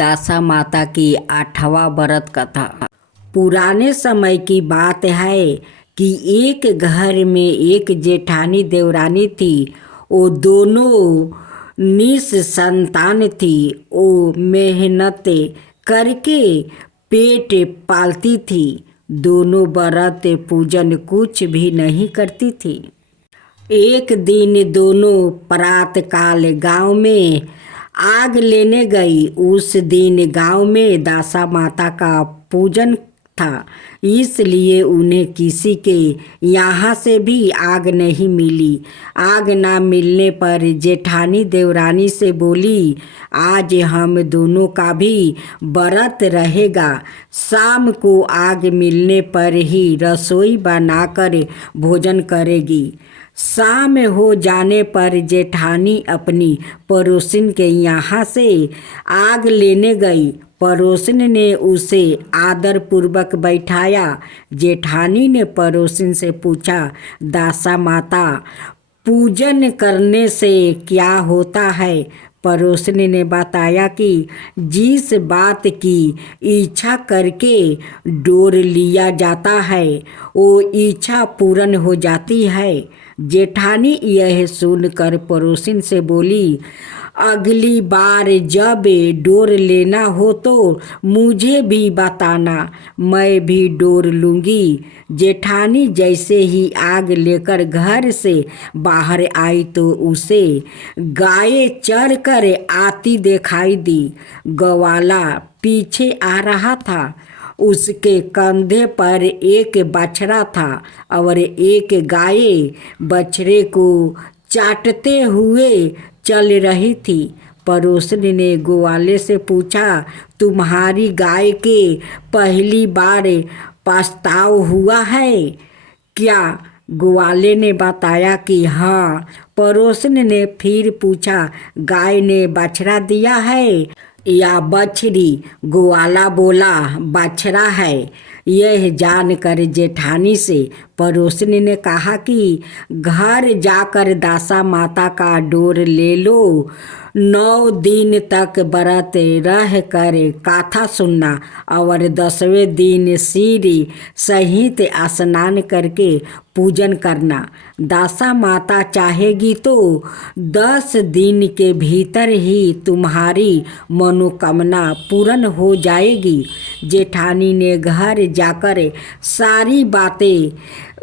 दासा माता की 8वां व्रत कथा। पुराने समय की बात है कि एक घर में एक जेठानी देवरानी थी। वो दोनों निसंतान थी। वो मेहनत करके पेट पालती थी। दोनों व्रत पूजन कुछ भी नहीं करती थी। एक दिन दोनों प्रातःकाल गांव में आग लेने गई। उस दिन गांव में दासा माता का पूजन था, इसलिए उन्हें किसी के यहाँ से भी आग नहीं मिली। आग ना मिलने पर जेठानी देवरानी से बोली, आज हम दोनों का भी व्रत रहेगा। शाम को आग मिलने पर ही रसोई बनाकर भोजन करेगी। शाम हो जाने पर जेठानी अपनी पड़ोसिन के यहाँ से आग लेने गई। पड़ोसिन ने उसे आदर पूर्वक बैठाया। जेठानी ने पड़ोसिन से पूछा, दासा माता, पूजन करने से क्या होता है? पड़ोसिन ने बताया कि जिस बात की इच्छा करके डोर लिया जाता है वो इच्छा पूर्ण हो जाती है। जेठानी यह सुनकर पड़ोसिन से बोली, अगली बार जब डोर लेना हो तो मुझे भी बताना, मैं भी डोर लूँगी। जेठानी जैसे ही आग लेकर घर से बाहर आई तो उसे गाय चर कर आती दिखाई दी। गवाला पीछे आ रहा था। उसके कंधे पर एक बछड़ा था और एक गाय बछड़े को चाटते हुए चल रही थी। पड़ोसन ने ग्वाले से पूछा, तुम्हारी गाय के पहली बार पछतावा हुआ है क्या? ग्वाले ने बताया कि हाँ। पड़ोसन ने फिर पूछा, गाय ने बछड़ा दिया है या बछड़ी? ग्वाला बोला, बछड़ा है। यह जानकर जेठानी से पड़ोसिन ने कहा कि घर जाकर दासा माता का डोर ले लो। 9 दिन तक व्रत रह कर कथा सुनना और 10वें दिन सिर सहित स्नान करके पूजन करना। दासा माता चाहेगी तो 10 दिन के भीतर ही तुम्हारी मनोकामना पूर्ण हो जाएगी। जेठानी ने घर जाकर सारी बातें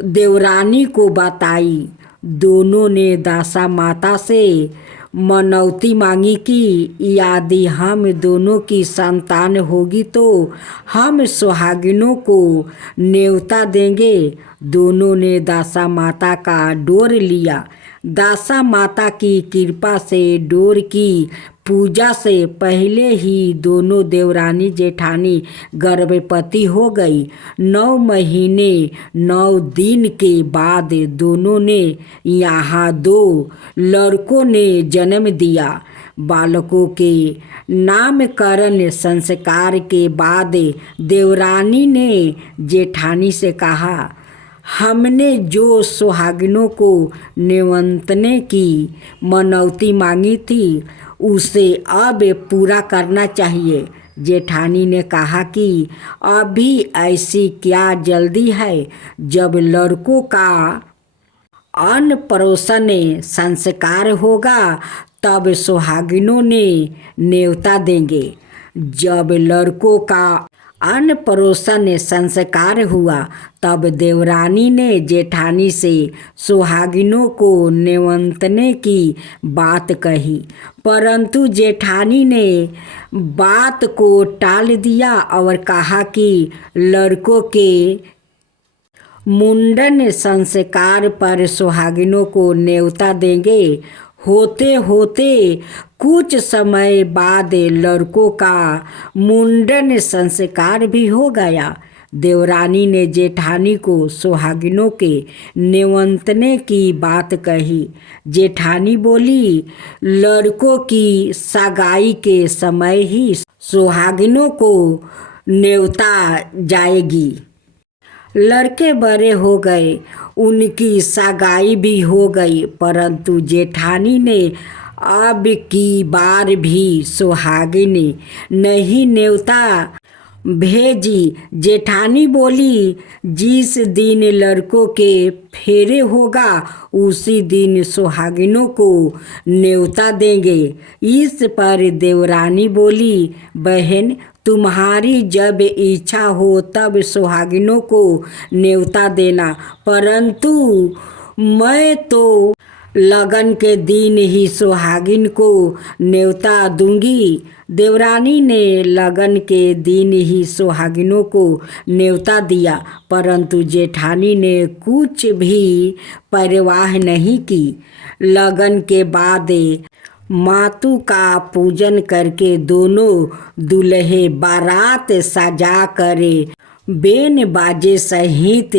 देवरानी को बताई। दोनों ने दासा माता से मनौती मांगी कि यदि हम दोनों की संतान होगी तो हम सुहागिनों को न्योता देंगे। दोनों ने दासा माता का डोर लिया। दासा माता की कृपा से डोर की पूजा से पहले ही दोनों देवरानी जेठानी गर्भवती हो गई। 9 महीने 9 दिन के बाद दोनों ने यहाँ 2 लड़कों ने जन्म दिया। बालकों के नामकरण संस्कार के बाद देवरानी ने जेठानी से कहा, हमने जो सुहागिनों को नेवंतने की मनौती मांगी थी उसे अब पूरा करना चाहिए। जेठानी ने कहा कि अभी ऐसी क्या जल्दी है, जब लड़कों का अन्नप्राशन संस्कार होगा तब सुहागिनों ने न्योता देंगे। जब लड़कों का अन्नप्राशन संस्कार हुआ तब देवरानी ने जेठानी से सुहागिनों को नेवंतने की बात कही, परंतु जेठानी ने बात को टाल दिया और कहा कि लड़कों के मुंडन संस्कार पर सुहागिनों को न्योता देंगे। होते होते कुछ समय बाद लड़कों का मुंडन संस्कार भी हो गया। देवरानी ने जेठानी को सुहागिनों के नेवंतने की बात कही। जेठानी बोली, लड़कों की सगाई के समय ही सुहागिनों को न्योता जाएगी। लड़के बड़े हो गए, उनकी सगाई भी हो गई, परंतु जेठानी ने अब की बार भी सुहागिन नहीं न्योता भेजी। जेठानी बोली, जिस दिन लड़कों के फेरे होगा उसी दिन सुहागिनों को न्योता देंगे। इस पर देवरानी बोली, बहन तुम्हारी जब इच्छा हो तब सुहागिनों को न्योता देना, परंतु मैं तो लगन के दिन ही सुहागिन को न्योता दूंगी। देवरानी ने लगन के दिन ही सुहागिनों को न्योता दिया, परंतु जेठानी ने कुछ भी परवाह नहीं की। लगन के बाद मातु का पूजन करके दोनों दूल्हे बारात सजा कर बेन बाजे सहित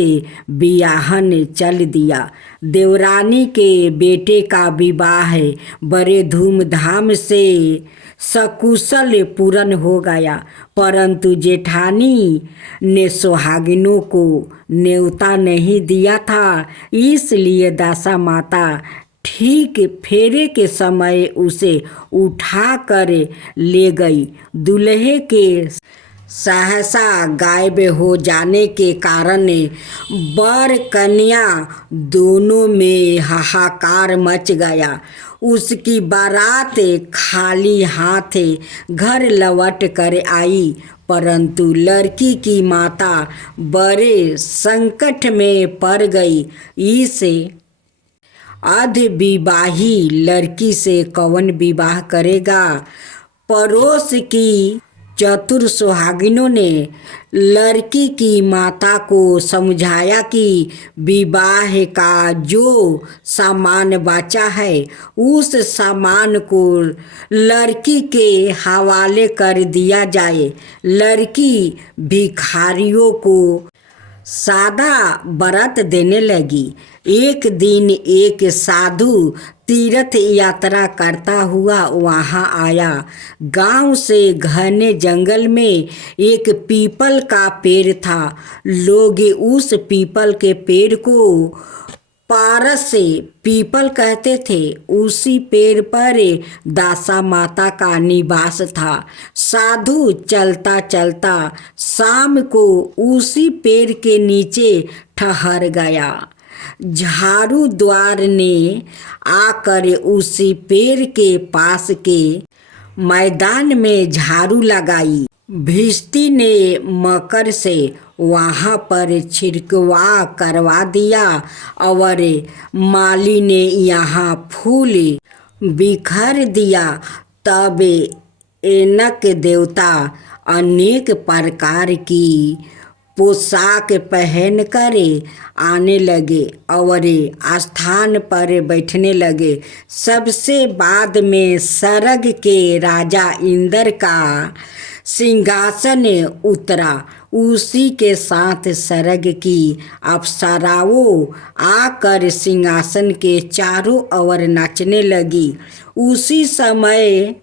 बियाहन चल दिया। देवरानी के बेटे का विवाह बड़े धूमधाम से सकुशल पूर्ण हो गया, परंतु जेठानी ने सुहागिनों को न्योता नहीं दिया था। इसलिए दासा माता ठीक फेरे के समय उसे उठा कर ले गई। दूल्हे के सहसा गायब हो जाने के कारण वर कन्या दोनों में हाहाकार मच गया। उसकी बारात खाली हाथ घर लौट कर आई, परंतु लड़की की माता बड़े संकट में पड़ गई। इस अधविवाही लड़की से कौन विवाह करेगा? पड़ोस की चतुर सुहागिनों ने लड़की की माता को समझाया कि विवाह का जो सामान बचा है उस सामान को लड़की के हवाले कर दिया जाए। लड़की भिखारियों को सादा व्रत देने लगी। एक दिन एक साधु तीर्थ यात्रा करता हुआ वहाँ आया। गांव से घने जंगल में एक पीपल का पेड़ था। लोग उस पीपल के पेड़ को पारस से पीपल कहते थे। उसी पेड़ पर दासा माता का निवास था। साधु चलता चलता शाम को उसी पेड़ के नीचे ठहर गया। झाड़ू द्वार ने आकर उसी पेड़ के पास के मैदान में झाड़ू लगाई। भिश्ती ने मकर से वहाँ पर छिड़कवा करवा दिया और माली ने यहाँ फूल बिखर दिया। तब एनक देवता अनेक प्रकार की पोशाक पहन कर आने लगे और स्थान पर बैठने लगे। सबसे बाद में सरग के राजा इंद्र का सिंहासन उतरा। उसी के साथ सरग की अप्सराओं आकर सिंहासन के चारों ओर नाचने लगी। उसी समय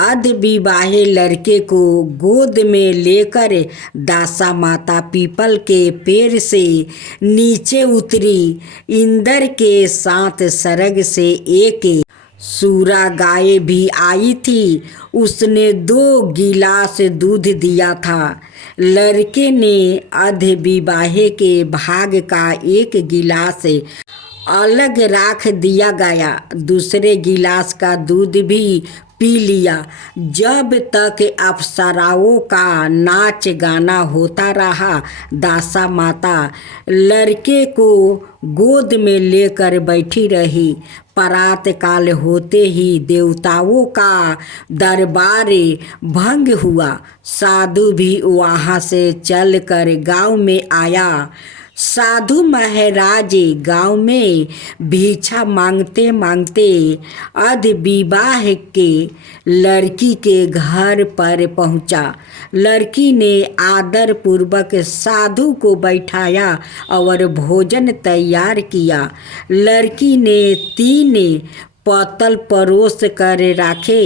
अधविवाहे लड़के को गोद में लेकर दासा माता पीपल के पेड़ से नीचे उतरी। इंद्र के साथ सरग से एक सूरा गाय भी आई थी। उसने 2 गिलास दूध दिया था। लड़के ने अधविवाहे के भाग का 1 गिलास अलग रख दिया गया। दूसरे गिलास का दूध भी पी लिया। जब तक अप्सराओं का नाच गाना होता रहा, दासा माता लड़के को गोद में लेकर बैठी रही। प्रात काल होते ही देवताओं का दरबार भंग हुआ। साधु भी वहाँ से चलकर गांव में आया। साधु महाराज गांव में भिक्षा मांगते मांगते अधविवाह के लड़की के घर पर पहुंचा। लड़की ने आदर पूर्वक साधु को बैठाया और भोजन तैयार किया। लड़की ने 3 पत्तल परोस कर रखे।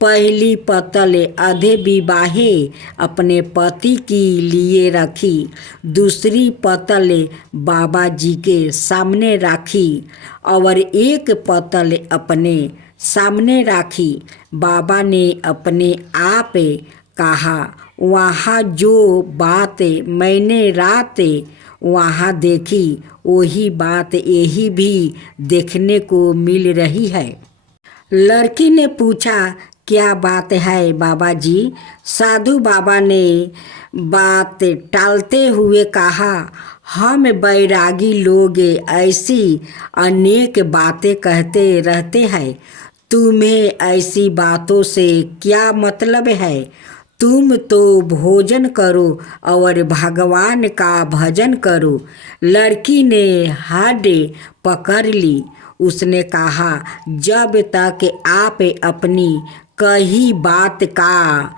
पहली पतल आधे विवाहे अपने पति के लिए रखी, दूसरी पतल बाबा जी के सामने रखी और एक पतल अपने सामने रखी। बाबा ने अपने आप कहा, वहाँ जो बात मैंने रात वहाँ देखी वही बात यही भी देखने को मिल रही है। लड़की ने पूछा, क्या बात है बाबा जी? साधु बाबा ने बात टालते हुए कहा, हम बैरागी लोग ऐसी अनेक बातें कहते रहते हैं, तुम्हें ऐसी बातों से क्या मतलब है? तुम तो भोजन करो और भगवान का भजन करो। लड़की ने हाथ पकड़ ली। उसने कहा, जब तक आप अपनी कही बात का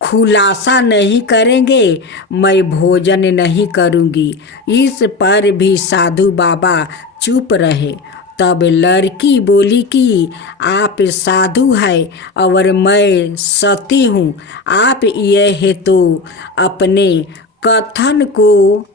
खुलासा नहीं करेंगे मैं भोजन नहीं करूँगी। इस पर भी साधु बाबा चुप रहे। तब लड़की बोली कि आप साधु हैं और मैं सती हूँ। आप यह तो अपने कथन को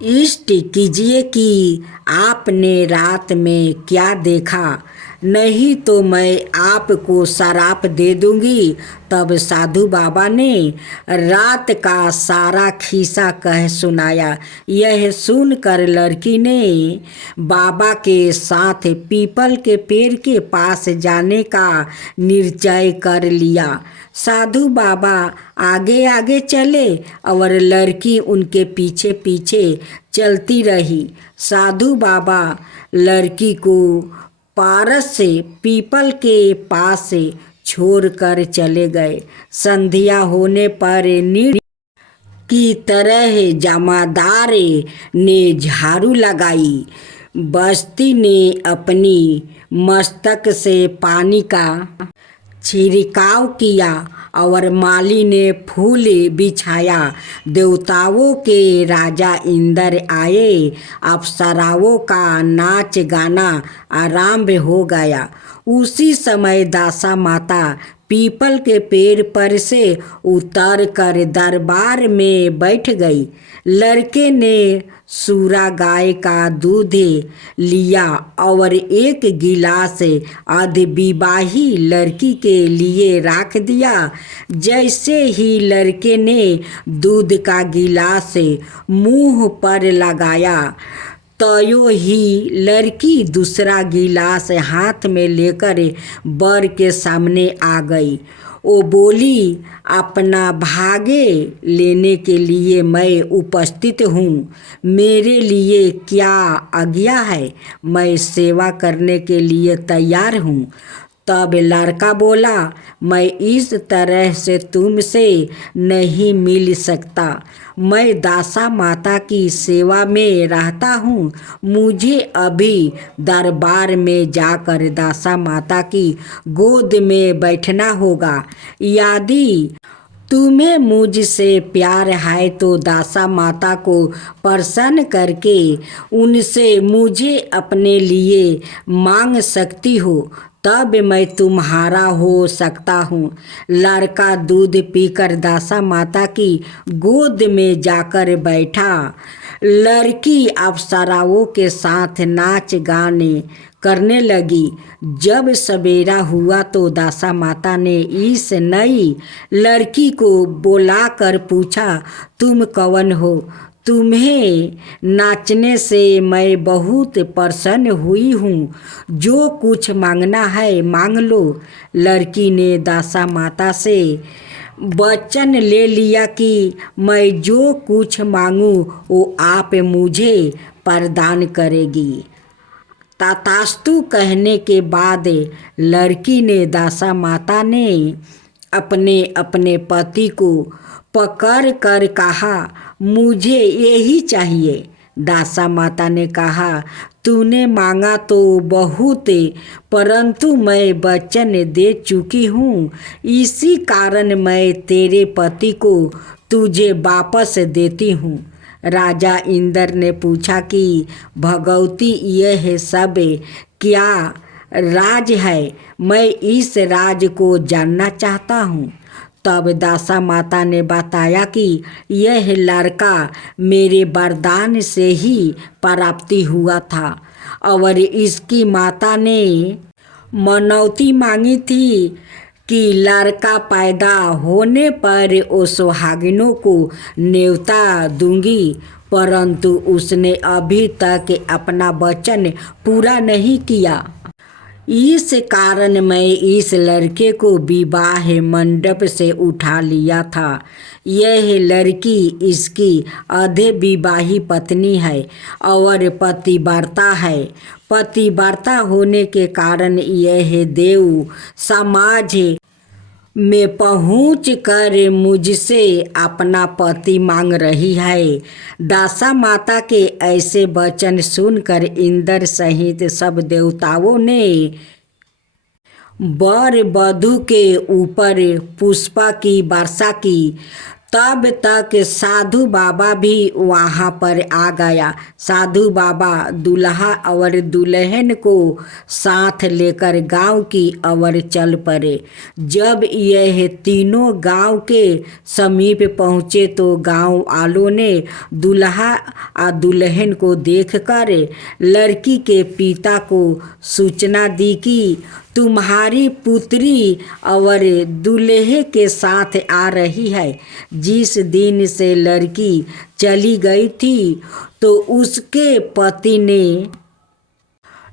इष्ट कीजिए कि आपने रात में क्या देखा, नहीं तो मैं आपको शराप दे दूंगी। तब साधु बाबा ने रात का सारा खिस्सा कह सुनाया। यह सुनकर लड़की ने बाबा के साथ पीपल के पेड़ के पास जाने का निश्चय कर लिया। साधु बाबा आगे आगे चले और लड़की उनके पीछे पीछे चलती रही। साधु बाबा लड़की को पारस से पीपल के पास से छोड़कर चले गए। संध्या होने पर नीड़ की तरह जमादार ने झाड़ू लगाई। बस्ती ने अपनी मस्तक से पानी का छिड़काव किया और माली ने फूल बिछाया। देवताओं के राजा इंद्र आए। अप्सराओं का नाच गाना आरंभ हो गया। उसी समय दासा माता पीपल के पेड़ पर से उतर कर दरबार में बैठ गई। लड़के ने सूरा गाय का दूध लिया और एक गिलास अधविवाही लड़की के लिए रख दिया। जैसे ही लड़के ने दूध का गिलास मुंह पर लगाया, त्यों ही लड़की दूसरा गिलास हाथ में लेकर वर के सामने आ गई। वो बोली, अपना भागे लेने के लिए मैं उपस्थित हूँ। मेरे लिए क्या आज्ञा है? मैं सेवा करने के लिए तैयार हूँ। तब लड़का बोला, मैं इस तरह से तुमसे नहीं मिल सकता। मैं दासा माता की सेवा में रहता हूँ। मुझे अभी दरबार में जाकर दासा माता की गोद में बैठना होगा। यदि तुम्हें मुझसे प्यार है तो दासा माता को प्रसन्न करके उनसे मुझे अपने लिए मांग सकती हो, तब मैं तुम्हारा हो सकता हूँ। लड़का दूध पीकर दासा माता की गोद में जाकर बैठा। लड़की अप्सराओं के साथ नाच गाने करने लगी। जब सवेरा हुआ तो दासा माता ने इस नई लड़की को बुलाकर पूछा, तुम कौन हो? तुम्हें नाचने से मैं बहुत प्रसन्न हुई हूँ। जो कुछ मांगना है मांग लो। लड़की ने दासा माता से वचन ले लिया कि मैं जो कुछ मांगूँ वो आप मुझे प्रदान करेगी। तथास्तु कहने के बाद लड़की ने दासा माता ने अपने अपने पति को पकड़ कर कहा, मुझे यही चाहिए। दासा माता ने कहा, तूने मांगा तो बहुत, परंतु मैं वचन दे चुकी हूँ। इसी कारण मैं तेरे पति को तुझे वापस देती हूँ। राजा इंद्र ने पूछा कि भगवती यह सब क्या राज है, मैं इस राज को जानना चाहता हूँ। तब दासा माता ने बताया कि यह लड़का मेरे वरदान से ही प्राप्ति हुआ था और इसकी माता ने मनौती मांगी थी कि लड़का पैदा होने पर वो सुहागिनों को न्योता दूंगी, परंतु उसने अभी तक अपना वचन पूरा नहीं किया। इस कारण मैं इस लड़के को विवाह मंडप से उठा लिया था। यह लड़की इसकी आधे विवाही पत्नी है और पतिव्रता है। पतिव्रता होने के कारण यह देव समाज में पहुँच कर मुझसे अपना पति मांग रही है। दासा माता के ऐसे वचन सुनकर इंद्र सहित सब देवताओं ने वर वधू के ऊपर पुष्प की वर्षा की। तब तक साधु बाबा भी वहाँ पर आ गया। साधु बाबा दूल्हा और दुल्हन को साथ लेकर गांव की ओर चल पड़े। जब यह तीनों गांव के समीप पहुँचे तो गांव वालों ने दूल्हा और दुल्हन को देखकर लड़की के पिता को सूचना दी कि तुम्हारी पुत्री और दूल्हे के साथ आ रही है। जिस दिन से लड़की चली गई थी तो उसके पति ने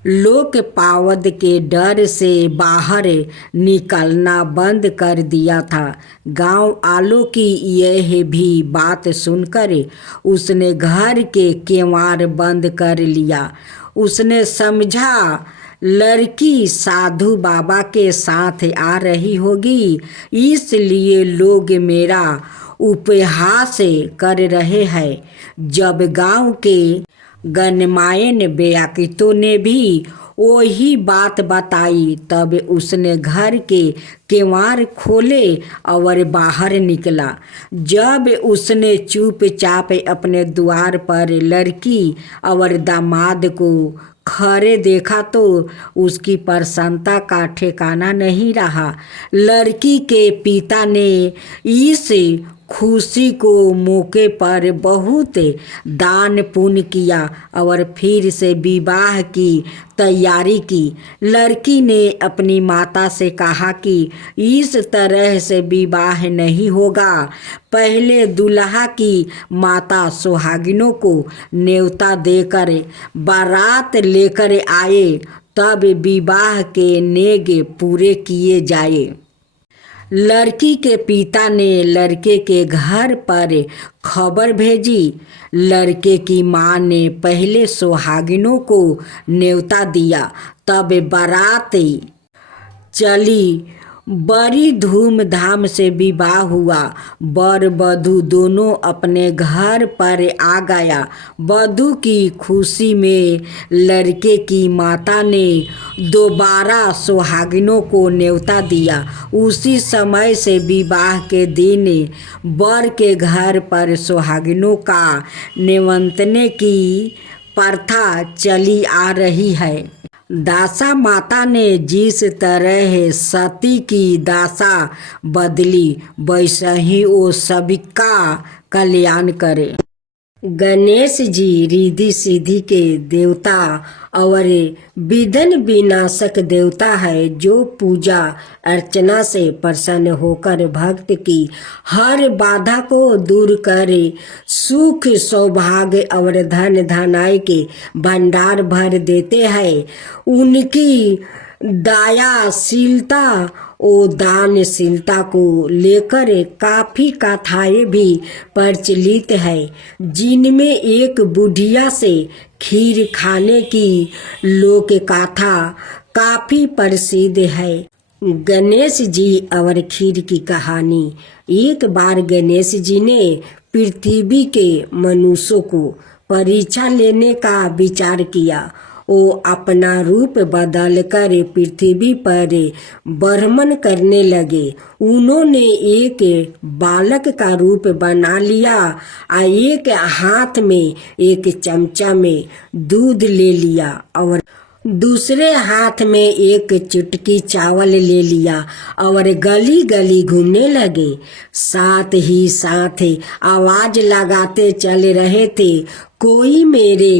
लोकपावद के डर से बाहर निकलना बंद कर दिया था। गांव वालों की यह भी बात सुनकर उसने घर के केवाड़ बंद कर लिया। उसने समझा लड़की साधु बाबा के साथ आ रही होगी, इसलिए लोग मेरा उपहास कर रहे हैं। जब गांव के गणमान्य व्यक्तियों ने भी वही बात बताई तब उसने घर के केवाड़ खोले और बाहर निकला। जब उसने चुपचाप अपने द्वार पर लड़की और दामाद को खड़े देखा तो उसकी प्रसन्नता का ठिकाना नहीं रहा। लड़की के पिता ने इस खुशी को मौके पर बहुत दान पुण्य किया और फिर से विवाह की तैयारी की। लड़की ने अपनी माता से कहा कि इस तरह से विवाह नहीं होगा। पहले दूल्हा की माता सुहागिनों को न्योता देकर बारात लेकर आए, तब विवाह के नेग पूरे किए जाए। लड़की के पिता ने लड़के के घर पर खबर भेजी। लड़के की माँ ने पहले सुहागिनों को न्योता दिया, तब बारात चली। बड़ी धूमधाम से विवाह हुआ। वर वधू दोनों अपने घर पर आ गया। वधू की खुशी में लड़के की माता ने दोबारा सुहागिनों को न्योता दिया। उसी समय से विवाह के दिन वर के घर पर सुहागिनों का निमंत्रण की प्रथा चली आ रही है। दासा माता ने जिस तरह सती की दशा बदली वैसा ही वो सबका कल्याण करे। गणेश जी रिद्धि सिद्धि के देवता और विघ्न विनाशक देवता है, जो पूजा अर्चना से प्रसन्न होकर भक्त की हर बाधा को दूर करे, सुख सौभाग्य और धन धनाई के भंडार भर देते हैं। उनकी दयाशीलता और दानशीलता को लेकर काफ़ी कथाएं भी प्रचलित है, जिनमें एक बुढ़िया से खीर खाने की लोक कथा काफ़ी प्रसिद्ध है। गणेश जी और खीर की कहानी। एक बार गणेश जी ने पृथ्वी के मनुष्यों को परीक्षा लेने का विचार किया। वो अपना रूप बदलकर पृथ्वी पर भ्रमण करने लगे। उन्होंने एक बालक का रूप बना लिया और एक हाथ में एक चमचा में दूध ले लिया और दूसरे हाथ में एक चुटकी चावल ले लिया और गली गली घूमने लगे। साथ ही साथ आवाज लगाते चल रहे थे, कोई मेरे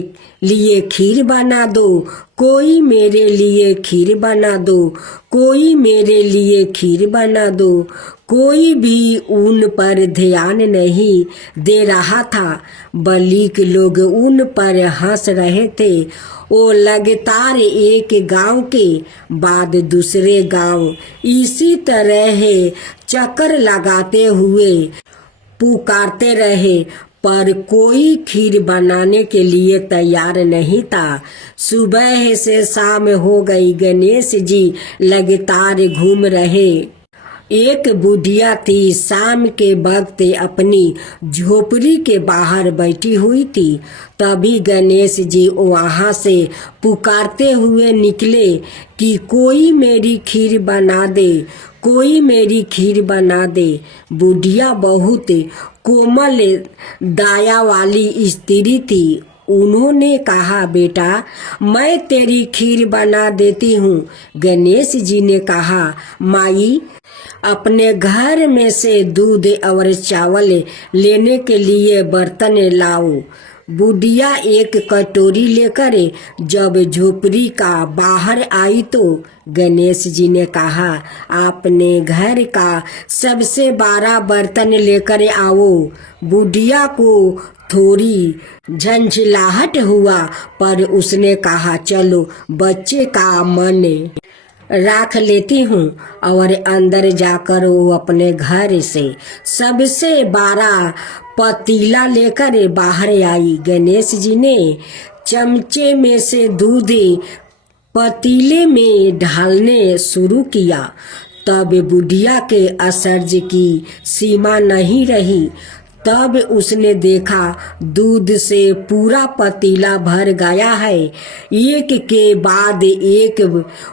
लिए खीर बना दो, कोई मेरे लिए खीर बना दो, कोई मेरे लिए खीर बना दो। कोई भी उन पर ध्यान नहीं दे रहा था, बल्कि लोग उन पर हंस रहे थे। वो लगातार एक गांव के बाद दूसरे गांव इसी तरह चक्कर लगाते हुए पुकारते रहे, पर कोई खीर बनाने के लिए तैयार नहीं था। सुबह से शाम हो गई, गणेश जी लगातार घूम रहे। एक बुढ़िया थी, शाम के वक्त अपनी झोपड़ी के बाहर बैठी हुई थी। तभी गणेश जी वहाँ से पुकारते हुए निकले कि कोई मेरी खीर बना दे, कोई मेरी खीर बना दे। बुढ़िया बहुत कोमल दया वाली स्त्री थी। उन्होंने कहा, बेटा मैं तेरी खीर बना देती हूँ। गणेश जी ने कहा, माई अपने घर में से दूध और चावल लेने के लिए बर्तन लाओ। बुढ़िया एक कटोरी लेकर जब झोपड़ी का बाहर आई तो गणेश जी ने कहा, अपने घर का सबसे बड़ा बर्तन लेकर आओ। बुढ़िया को थोड़ी झंझलाहट हुआ, पर उसने कहा, चलो बच्चे का मन राख लेती हूँ। और अंदर जाकर वो अपने घर से सबसे बड़ा पतीला लेकर बाहर आई। गणेश जी ने चमचे में से दूध पतीले में ढालने शुरू किया। तब बुढ़िया के आश्चर्य की सीमा नहीं रही। तब उसने देखा दूध से पूरा पतीला भर गया है। एक के बाद एक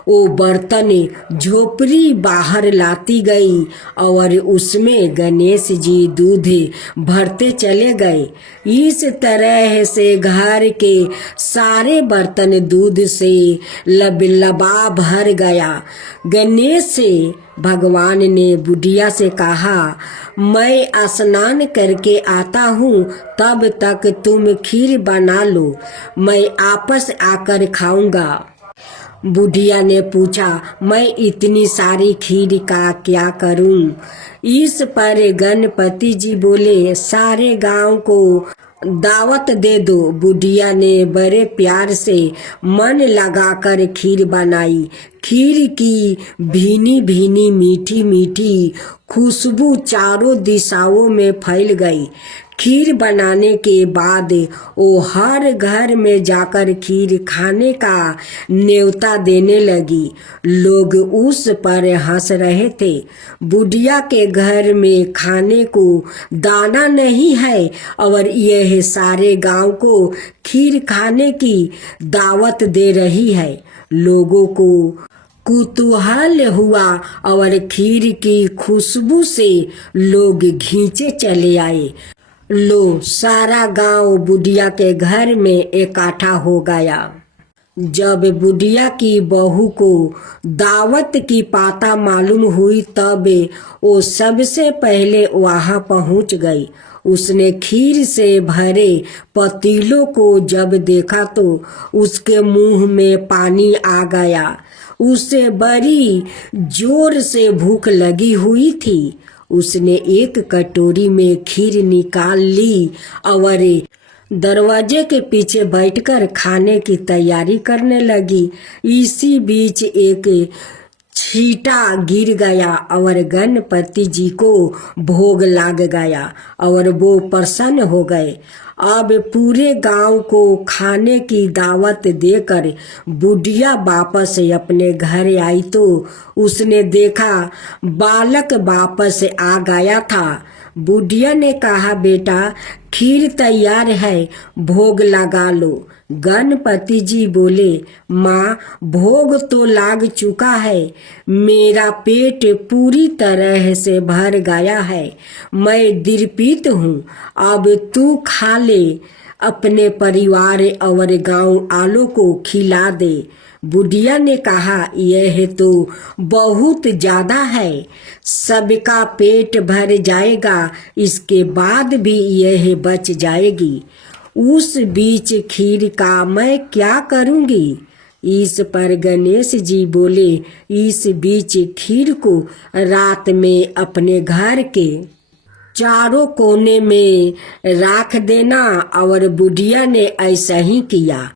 वो बर्तन झोपड़ी बाहर लाती गई और उसमें गणेश जी दूध भरते चले गए। इस तरह से घर के सारे बर्तन दूध से लबालब भर गया। गणेश भगवान ने बुढ़िया से कहा, मैं स्नान करके आता हूँ, तब तक तुम खीर बना लो, मैं आपस आकर खाऊंगा। बुढ़िया ने पूछा, मैं इतनी सारी खीर का क्या करूं? इस पर गणपति जी बोले, सारे गांव को दावत दे दो। बुढ़िया ने बड़े प्यार से मन लगाकर खीर बनाई। खीर की भीनी भीनी मीठी मीठी खुशबू चारों दिशाओं में फैल गई। खीर बनाने के बाद वो हर घर में जाकर खीर खाने का न्योता देने लगी। लोग उस पर हंस रहे थे। बुढ़िया के घर में खाने को दाना नहीं है और यह सारे गांव को खीर खाने की दावत दे रही है। लोगों को कुतूहल हुआ और खीर की खुशबू से लोग खींचे चले आए। लो, सारा गांव बुढ़िया के घर में इकट्ठा हो गया। जब बुढ़िया की बहू को दावत की पता मालूम हुई, तब वो सबसे पहले वहां पहुंच गई। उसने खीर से भरे पतीलों को जब देखा तो उसके मुंह में पानी आ गया। उसे बड़ी जोर से भूख लगी हुई थी। उसने एक कटोरी में खीर निकाल ली और दरवाजे के पीछे बैठकर खाने की तैयारी करने लगी। इसी बीच एक छींटा गिर गया और गणपति जी को भोग लग गया और वो प्रसन्न हो गए। अब पूरे गांव को खाने की दावत देकर बुढ़िया वापस अपने घर आई तो उसने देखा बालक वापस आ गया था। बुढ़िया ने कहा, बेटा खीर तैयार है, भोग लगा लो। गणपति जी बोले, माँ भोग तो लाग चुका है, मेरा पेट पूरी तरह से भर गया है, मैं तृप्त हूँ, अब तू खा ले, अपने परिवार और गांव वालों को खिला दे। बुढ़िया ने कहा, यह तो बहुत ज्यादा है, सबका पेट भर जाएगा, इसके बाद भी यह बच जाएगी। उस बीच खीर का मैं क्या करूँगी? इस पर गणेश जी बोले, इस बीच खीर को रात में अपने घर के चारों कोने में रख देना। और बुढ़िया ने ऐसा ही किया।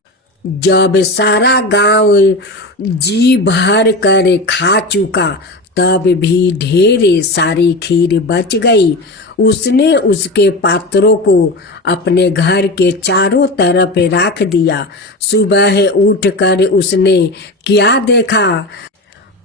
जब सारा गांव जी भर कर खा चुका तब भी ढेर सारी खीर बच गई। उसने उसके पात्रों को अपने घर के चारों तरफ रख दिया। सुबह उठकर उसने क्या देखा?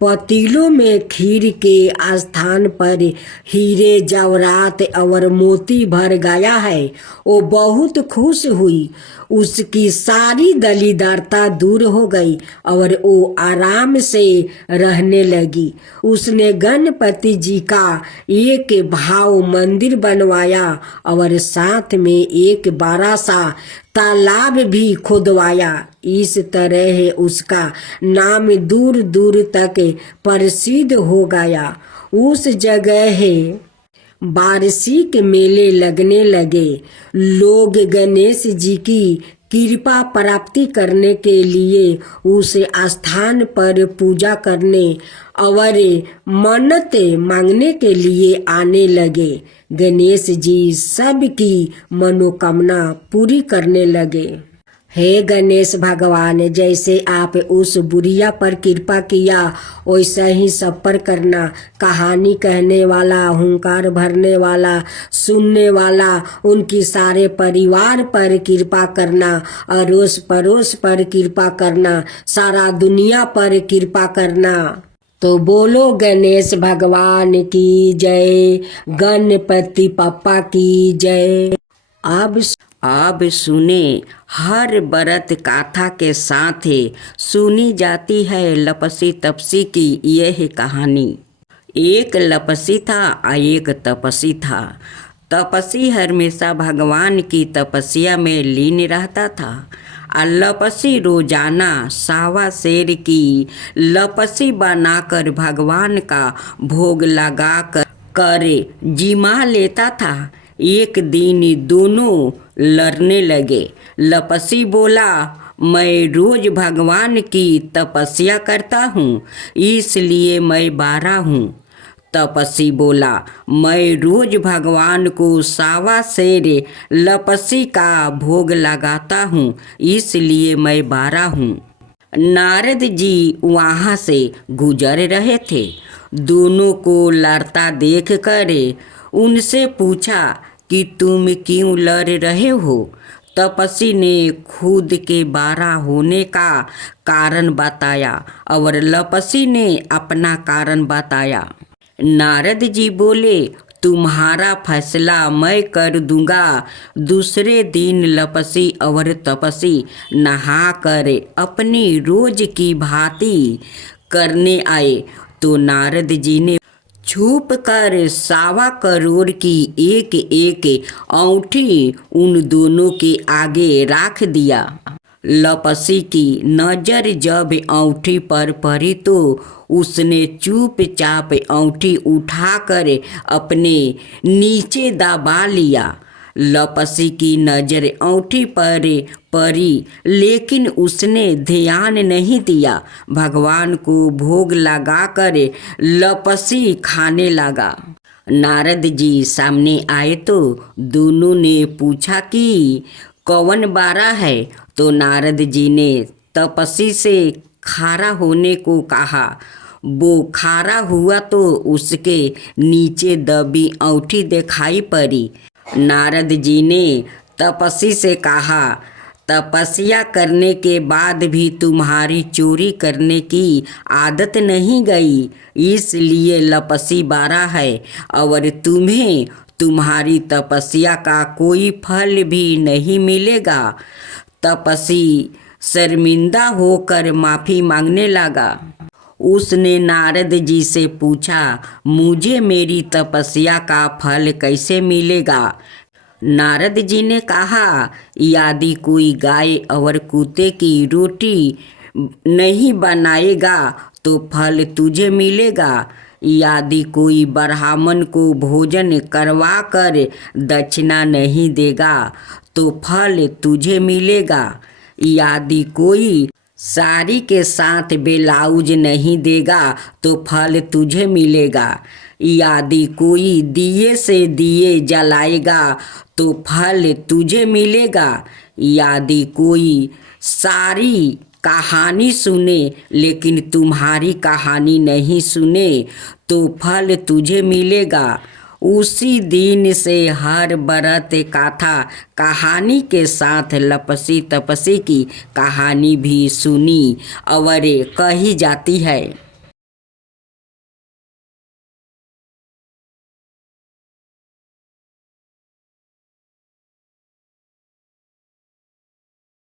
पतीलों में खीर के स्थान पर हीरे जवाहरात और मोती भर गया है। वो बहुत खुश हुई। उसकी सारी दलीदरता दूर हो गई और वो आराम से रहने लगी। उसने गणपति जी का एक भाव मंदिर बनवाया और साथ में एक बड़ा सा तालाब भी खुदवाया। इस तरह उसका नाम दूर दूर तक प्रसिद्ध हो गया। उस जगह वार्षिक मेले लगने लगे। लोग गणेश जी की कृपा प्राप्ति करने के लिए उस स्थान पर पूजा करने और मन्नत मांगने के लिए आने लगे। गणेश जी सबकी मनोकामना पूरी करने लगे। हे गणेश भगवान, जैसे आप उस बुढ़िया पर कृपा किया वैसा ही सब पर करना। कहानी कहने वाला, हुंकार भरने वाला, सुनने वाला, उनकी सारे परिवार पर कृपा करना, अड़ोस पड़ोस पर कृपा करना, सारा दुनिया पर कृपा करना। तो बोलो गणेश भगवान की जय, गणपति पप्पा की जय। अब सुने, हर व्रत गाथा के साथ सुनी जाती है लपसी तपसी की यह कहानी। एक लपसी था और एक तपसी था। तपसी हमेशा भगवान की तपस्या में लीन रहता था और लपसी रोजाना सावा शेर की लपसी बनाकर भगवान का भोग लगा कर जिमा लेता था। एक दिन दोनों लड़ने लगे। लपसी बोला, मैं रोज भगवान की तपस्या करता हूँ, इसलिए मैं बारा हूँ। तपसी बोला, मैं रोज भगवान को सावा शेर लपसी का भोग लगाता हूँ, इसलिए मैं बारा हूँ। नारद जी वहाँ से गुजर रहे थे। दोनों को लड़ता देख कर उनसे पूछा कि तुम क्यों लड़ रहे हो? तपसी ने खुद के बारा होने का कारण बताया और लपसी ने अपना कारण बताया। नारद जी बोले, तुम्हारा फैसला मैं कर दूंगा। दूसरे दिन लपसी और तपसी नहा कर अपनी रोज की भांति करने आए तो नारद जी ने छुप कर 1.25 करोड़ की एक एक औंठी उन दोनों के आगे रख दिया। लपसी की नजर जब औंठी पर पड़ी तो उसने चुपचाप औंठी उठाकर अपने नीचे दबा लिया। लपसी की नजर औंठी पर पड़ी लेकिन उसने ध्यान नहीं दिया। भगवान को भोग लगाकर लपसी खाने लगा। नारद जी सामने आए तो दोनों ने पूछा कि कौन बारा है? तो नारद जी ने तपसी से खारा होने को कहा। वो खारा हुआ तो उसके नीचे दबी औंठी दिखाई पड़ी। नारद जी ने तपसी से कहा, तपस्या करने के बाद भी तुम्हारी चोरी करने की आदत नहीं गई, इसलिए लपसी बारा है और तुम्हें तुम्हारी तपस्या का कोई फल भी नहीं मिलेगा। तपसी शर्मिंदा होकर माफ़ी मांगने लगा। उसने नारद जी से पूछा, मुझे मेरी तपस्या का फल कैसे मिलेगा? नारद जी ने कहा, यदि कोई गाय और कुत्ते की रोटी नहीं बनाएगा तो फल तुझे मिलेगा। यदि कोई ब्राह्मण को भोजन करवा कर दक्षिणा नहीं देगा तो फल तुझे मिलेगा। यदि कोई साड़ी के साथ ब्लाउज नहीं देगा तो फल तुझे मिलेगा। यदि कोई दिए से दिए जलाएगा तो फल तुझे मिलेगा। यदि कोई सारी कहानी सुने लेकिन तुम्हारी कहानी नहीं सुने तो फल तुझे मिलेगा। उसी दिन से हर व्रत कथा कहानी के साथ लपसी तपसी की कहानी भी सुनी और कही जाती है।